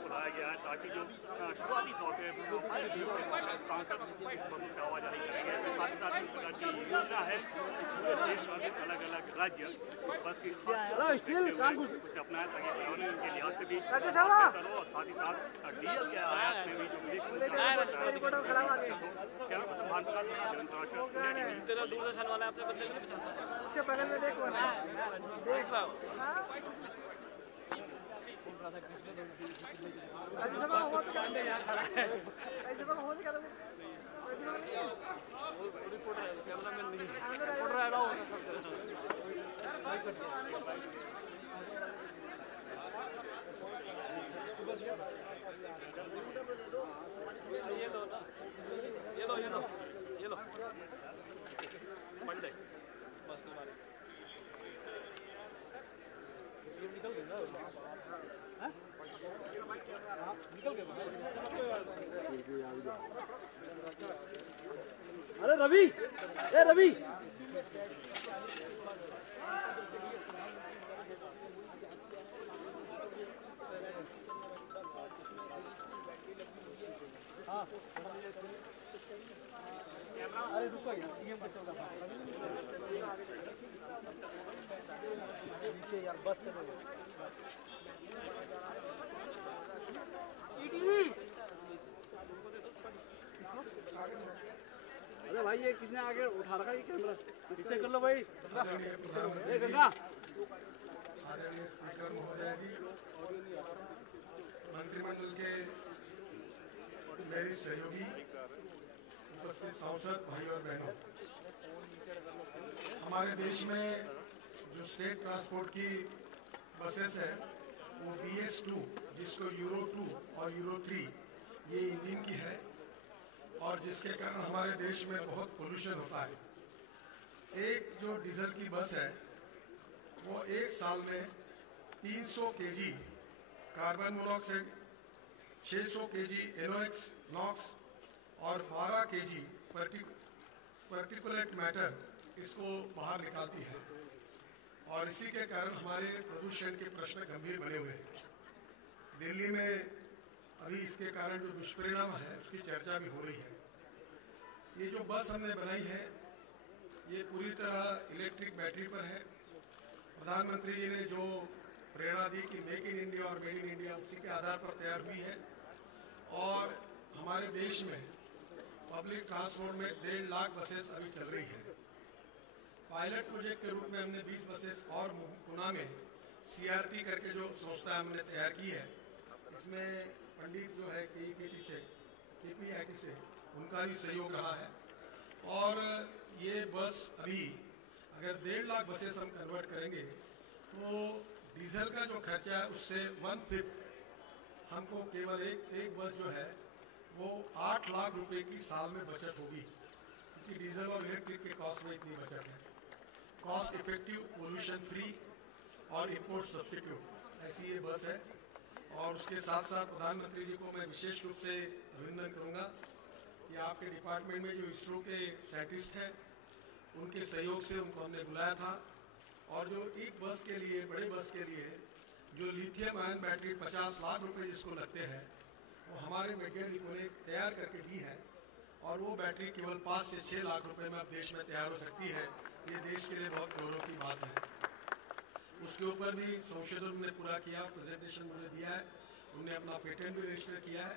बुलाया गया है ताकि जो शुरुआती तौर पर सांसद इस बसों से आवाजाही करेंगे। इसके साथ साथ सरकार की योजना है पूरे देश भर में अलग अलग राज्य इस बस की उसे अपनाए ताकि पर्यावरण के लिहाज से भी बेहतर हो और साथ ही साथ डीजल के आयात में भी जो विदेशी दूरदर्शन वाला अपने बंदे को नहीं पहचानता बगल में देखो ना ये लो मंडे बस तुम्हारे निकल गए निकल गए। अरे रवि, ए रवि, हाँ अरे रुको यार, ये मत चल रहा नीचे यार, बस कर ईटीवी। अरे भाई ये किसने आगे उठा रखा ये कैमरा, पीछे कर लो भाई। ये गंगा आदरणीय स्पीकर महोदय जी, मंत्रिमंडल के मेरे सहयोगी, उपस्थित सांसद भाई और बहनों, हमारे देश में जो स्टेट ट्रांसपोर्ट की बसेस है वो BS2 जिसको यूरो 2 और यूरो 3 ये इंजन की है और जिसके कारण हमारे देश में बहुत पोल्यूशन होता है। एक जो डीजल की बस है वो एक साल में 300 kg carbon monoxide, 600 kg NOx, NOx और 12 kg पार्टिकुलेट मैटर इसको बाहर निकालती है और इसी के कारण हमारे प्रदूषण के प्रश्न गंभीर बने हुए हैं। दिल्ली में अभी इसके कारण जो दुष्परिणाम है उसकी चर्चा भी हो रही है। ये जो बस हमने बनाई है ये पूरी तरह इलेक्ट्रिक बैटरी पर है। प्रधानमंत्री जी ने जो प्रेरणा दी कि मेक इन इंडिया और मेड इन इंडिया, उसी के आधार पर तैयार हुई है और हमारे देश में पब्लिक ट्रांसपोर्ट में 1.5 लाख बसेस अभी चल रही है। पायलट प्रोजेक्ट के रूप में हमने 20 बसेस और पुणे में CRT करके जो संस्था हमने तैयार की है, इसमें पंडित जो है KPIT से उनका भी सहयोग रहा है और ये बस अभी अगर 1.5 लाख बसेस हम कन्वर्ट करेंगे तो डीजल का जो खर्चा है उससे 1/5 हमको केवल एक बस जो है वो 8 लाख रुपए की साल में बचत होगी, क्योंकि डीजल और इलेक्ट्रिक के कॉस्ट में इतनी बचत है। कॉस्ट इफेक्टिव, पोल्यूशन फ्री और इंपोर्ट सब्स्टिट्यूट ऐसी ये बस है। और उसके साथ साथ प्रधानमंत्री जी को मैं विशेष रूप से अभिनंदन करूंगा कि आपके डिपार्टमेंट में जो इसरो के साइंटिस्ट हैं उनके सहयोग से उनको हमने बुलाया था और जो एक बस के लिए, बड़े बस के लिए जो लिथियम आयन बैटरी 50 लाख रुपए जिसको लगते हैं वो हमारे वैज्ञानिकों ने तैयार करके दी है और वो बैटरी केवल 5 से 6 लाख रुपए में अब देश में तैयार हो सकती है। ये देश के लिए बहुत गौरव की बात है। उसके ऊपर भी संशोधन उन्होंने पूरा किया, प्रेजेंटेशन मुझे दिया है, उन्होंने अपना पेटेंट भी रजिस्टर किया है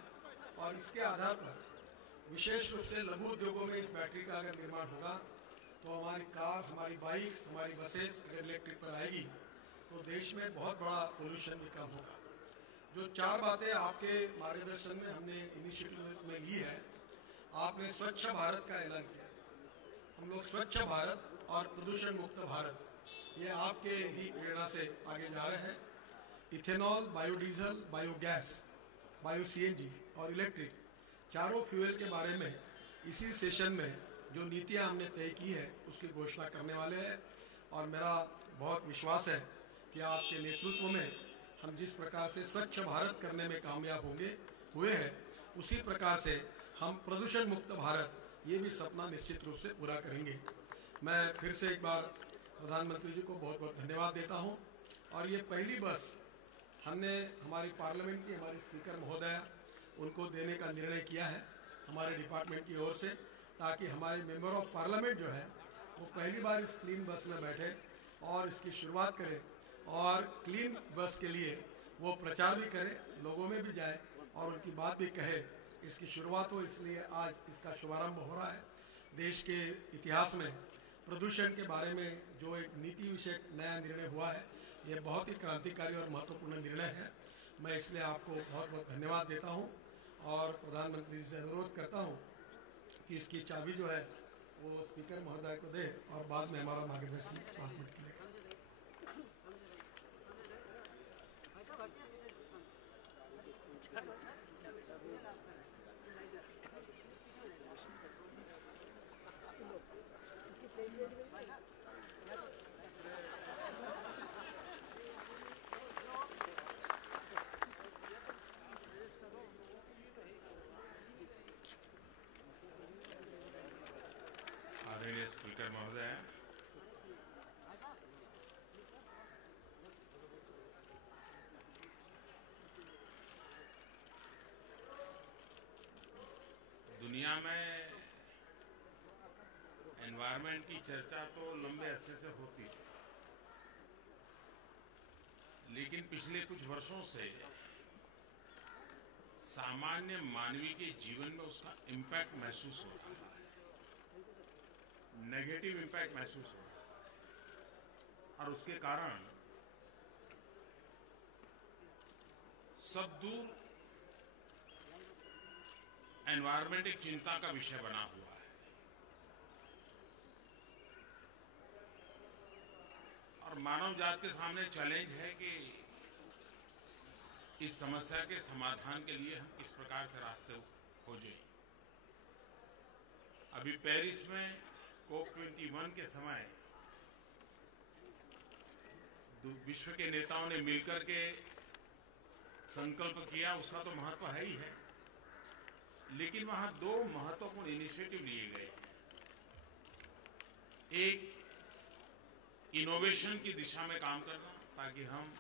और इसके आधार पर विशेष रूप से लघु उद्योगों में इस बैटरी का अगर निर्माण होगा तो हमारी कार, हमारी बाइक्स, हमारी बसेस अगर इलेक्ट्रिक पर आएगी तो देश में बहुत बड़ा पोल्यूशन भी कम होगा। जो 4 बातें आपके मार्गदर्शन में हमने इनिशिएटिव में ली है, आपने स्वच्छ भारत का ऐलान किया। हम लोग स्वच्छ भारत और प्रदूषण मुक्त भारत, ये आपके ही प्रेरणा से आगे जा रहे हैं। Ethanol, biodiesel, biogas, bio CNG और इलेक्ट्रिक चारों फ्यूल के बारे में इसी सेशन में जो नीतियां हमने तय की है उसकी घोषणा करने वाले हैं। और मेरा बहुत विश्वास है कि आपके नेतृत्व में हम जिस प्रकार से स्वच्छ भारत करने में कामयाब हुए हैं, उसी प्रकार से हम प्रदूषण मुक्त भारत ये भी सपना निश्चित रूप से पूरा करेंगे। मैं फिर से एक बार प्रधानमंत्री जी को बहुत बहुत धन्यवाद देता हूं। और ये पहली बस हमने हमारी पार्लियामेंट की हमारी स्पीकर महोदया उनको देने का निर्णय किया है हमारे डिपार्टमेंट की ओर से, ताकि हमारे मेंबर ऑफ पार्लियामेंट जो है वो पहली बार इस क्लीन बस में बैठे और इसकी शुरुआत करें और क्लीन बस के लिए वो प्रचार भी करे, लोगों में भी जाए और उनकी बात भी कहे। इसकी शुरुआत हो, इसलिए आज इसका शुभारंभ हो रहा है। देश के इतिहास में प्रदूषण के बारे में जो एक नीति विषयक नया निर्णय हुआ है, यह बहुत ही क्रांतिकारी और महत्वपूर्ण निर्णय है। मैं इसलिए आपको बहुत बहुत धन्यवाद देता हूं और प्रधानमंत्री जी से अनुरोध करता हूं कि इसकी चाबी जो है वो स्पीकर महोदय को दे और बाद में हमारा मार्गदर्शन 5 मिनट के लिए। आदरणीय स्पीकर महोदय, दुनिया में एनवायरनमेंट की चर्चा तो लंबे अरसे से होती है, लेकिन पिछले कुछ वर्षों से सामान्य मानवीय के जीवन में उसका इम्पैक्ट महसूस हो रहा है, नेगेटिव इम्पैक्ट महसूस हो रहा है। और उसके कारण सब दूर एनवायरनमेंट एक चिंता का विषय बना हुआ है। और मानव जात के सामने चैलेंज है कि इस समस्या के समाधान के लिए हम किस प्रकार से रास्ते खोजें। अभी पेरिस में COP21 के समय विश्व के नेताओं ने मिलकर के संकल्प किया, उसका तो महत्व है ही है, लेकिन वहां 2 महत्वपूर्ण इनिशिएटिव लिए गए। एक इनोवेशन की दिशा में काम करना, ताकि हम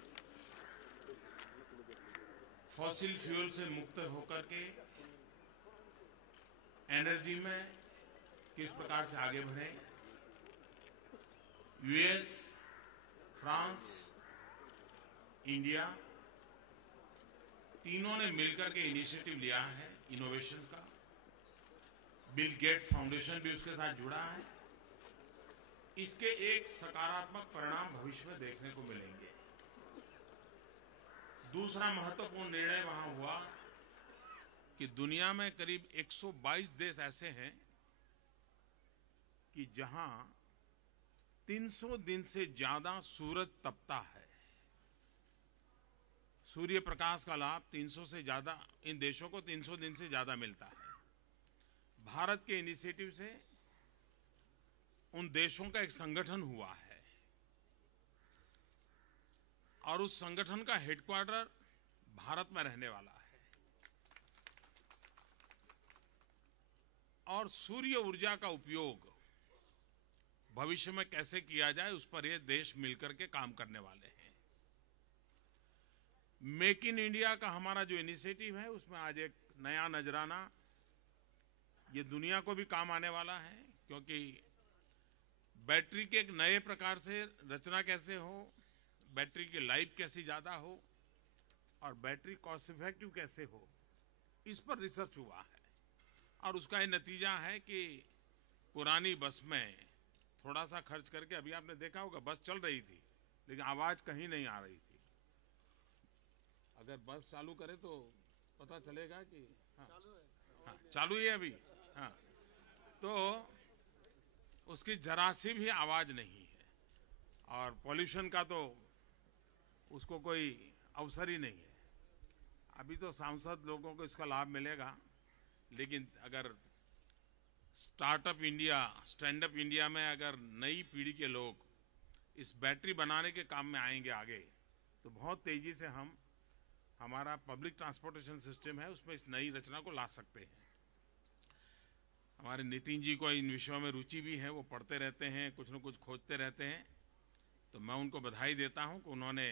फॉसिल फ्यूल से मुक्त होकर के एनर्जी में किस प्रकार से आगे बढ़े। यूएस, फ्रांस, इंडिया तीनों ने मिलकर के इनिशिएटिव लिया है इनोवेशन का। बिल गेट्स फाउंडेशन भी उसके साथ जुड़ा है। इसके एक सकारात्मक परिणाम भविष्य में देखने को मिलेंगे। दूसरा महत्वपूर्ण निर्णय वहां हुआ कि दुनिया में करीब 122 देश ऐसे हैं कि जहां 300 दिन से ज्यादा सूरज तपता है। सूर्य प्रकाश का लाभ 300 से ज्यादा इन देशों को 300 दिन से ज्यादा मिलता है। भारत के इनिशिएटिव से उन देशों का एक संगठन हुआ है और उस संगठन का हेडक्वार्टर भारत में रहने वाला है। और सूर्य ऊर्जा का उपयोग भविष्य में कैसे किया जाए, उस पर ये देश मिलकर के काम करने वाले हैं। मेक इन इंडिया का हमारा जो इनिशिएटिव है, उसमें आज एक नया नजराना ये दुनिया को भी काम आने वाला है, क्योंकि बैटरी के एक नए प्रकार से रचना कैसे हो, बैटरी की लाइफ कैसी ज्यादा हो और बैटरी कॉस्ट इफेक्टिव कैसे हो, इस पर रिसर्च हुआ है। और उसका ये नतीजा है कि पुरानी बस में थोड़ा सा खर्च करके, अभी आपने देखा होगा बस चल रही थी लेकिन आवाज कहीं नहीं आ रही थी। अगर बस चालू करे तो पता चलेगा कि हाँ, चालू है अभी। हाँ, तो उसकी जरा सी भी आवाज नहीं है और पॉल्यूशन का तो उसको कोई अवसर ही नहीं है। अभी तो सांसद लोगों को इसका लाभ मिलेगा, लेकिन अगर startup India, stand up India में अगर नई पीढ़ी के लोग इस बैटरी बनाने के काम में आएंगे आगे, तो बहुत तेजी से हम हमारा पब्लिक ट्रांसपोर्टेशन सिस्टम है उसमें इस नई रचना को ला सकते हैं। हमारे नितिन जी को इन विषयों में रुचि भी है, वो पढ़ते रहते हैं, कुछ न कुछ खोजते रहते हैं, तो मैं उनको बधाई देता हूं कि उन्होंने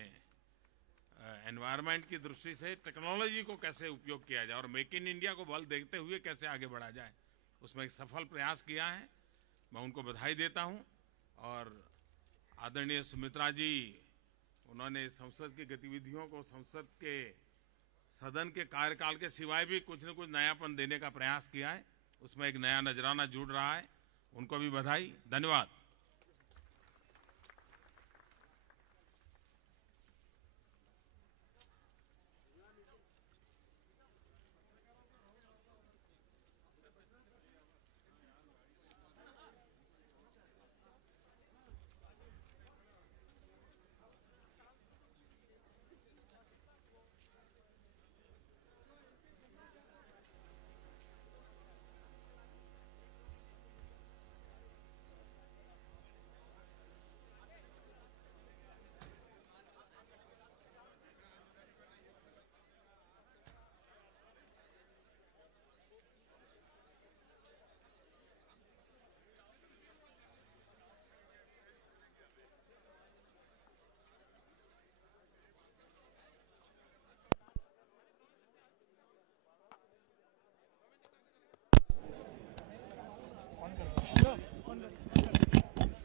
एनवायरनमेंट की दृष्टि से टेक्नोलॉजी को कैसे उपयोग किया जाए और मेक इन इंडिया को बल देखते हुए कैसे आगे बढ़ा जाए, उसमें एक सफल प्रयास किया है। मैं उनको बधाई देता हूं। और आदरणीय सुमित्रा जी, उन्होंने संसद की गतिविधियों को, संसद के सदन के कार्यकाल के सिवाय भी कुछ न कुछ नयापन देने का प्रयास किया है, उसमें एक नया नजराना जुड़ रहा है। उनको भी बधाई, धन्यवाद।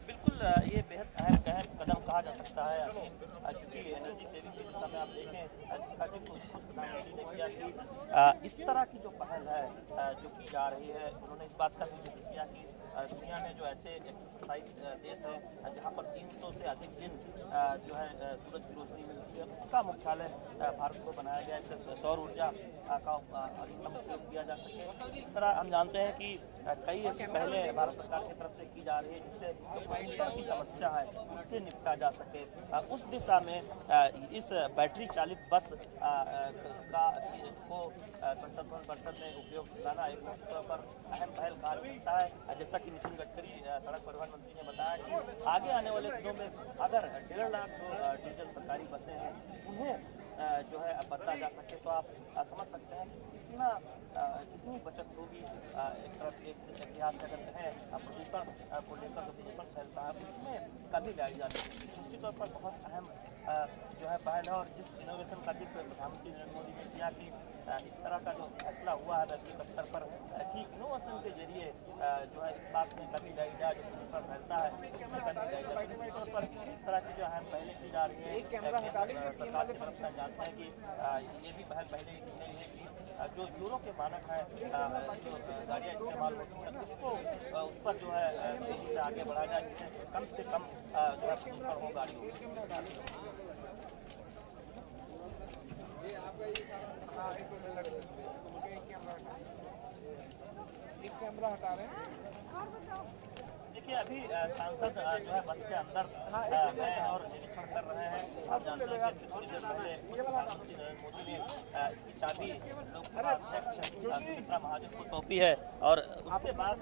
बिल्कुल, ये बेहद अहम कदम कहा जा सकता है। चूँकि एनर्जी सेविंग की दिशा में आप देखें, जिसका जिक्र खुद प्रधानमंत्री ने किया कि इस तरह की जो पहल है जो की जा रही है, उन्होंने इस बात का भी जिक्र किया कि दुनिया में जो ऐसे 127 देश हैं जहाँ पर 300 से अधिक दिन जो है सूरज की रोशनी मिलती है, उसका मुख्यालय भारत को बनाया गया। इससे सौर ऊर्जा का अधिकतम उपयोग किया जा सके। इस तरह हम जानते हैं कि कई ऐसी पहले भारत सरकार की तरफ से की जा रही है जिससे जो प्रदूषण की समस्या है उससे निपटा जा सके। उस दिशा में इस बैटरी चालित बस को संसद भवन परिषद में उपयोग लाना एक निश्चित तौर पर अहम पहल कहा जाता है। जैसा कि नितिन गडकरी सड़क परिवहन मंत्री ने बताया कि आगे आने वाले दिनों में अगर 1.5 लाख जो डीजल सरकारी बसें हैं उन्हें जो है बदला जा सके, तो आप समझ सकते हैं कि कितनी बचत होगी। एक तरफ एक इतिहास अगर कहें प्रदूषण फैलता है, उसमें कमी लाई जाती है। निश्चित तौर पर बहुत अहम जो है पहल है। और जिस इनोवेशन का जिक्र प्रधानमंत्री नरेंद्र मोदी ने किया कि इस तरह का जो फैसला हुआ है वैश्विक स्तर पर कि इनोवेशन के जरिए जो है इस बात में कमी लाई जाए, जो प्रदूषण फैलता है उसमें कमी लाई जाए। निश्चित तौर पर इस तरह की जो है पहले की जा रही है, सरकार की तरफ से जानते हैं कि ये भी पहल पहले ही की गई है कि जो यूरो के मानक है, जो गाड़ियाँ इस्तेमाल होती हैं उसको उस पर जो है तेजी से आगे बढ़ा जाए, जिससे कम से कम जो है प्रदूषण हो गाड़ियों। एक कैमरा हटा रहे हैं। देखिए, अभी सांसद जो है बस के अंदर गए और निरीक्षण कर रहे हैं। आप जानते हैं कि थोड़ी देर पहले प्रधानमंत्री नरेंद्र मोदी ने इसकी चाबी लोकसभा अध्यक्ष सुमित्रा महाजन को सौंपी है और उसके बाद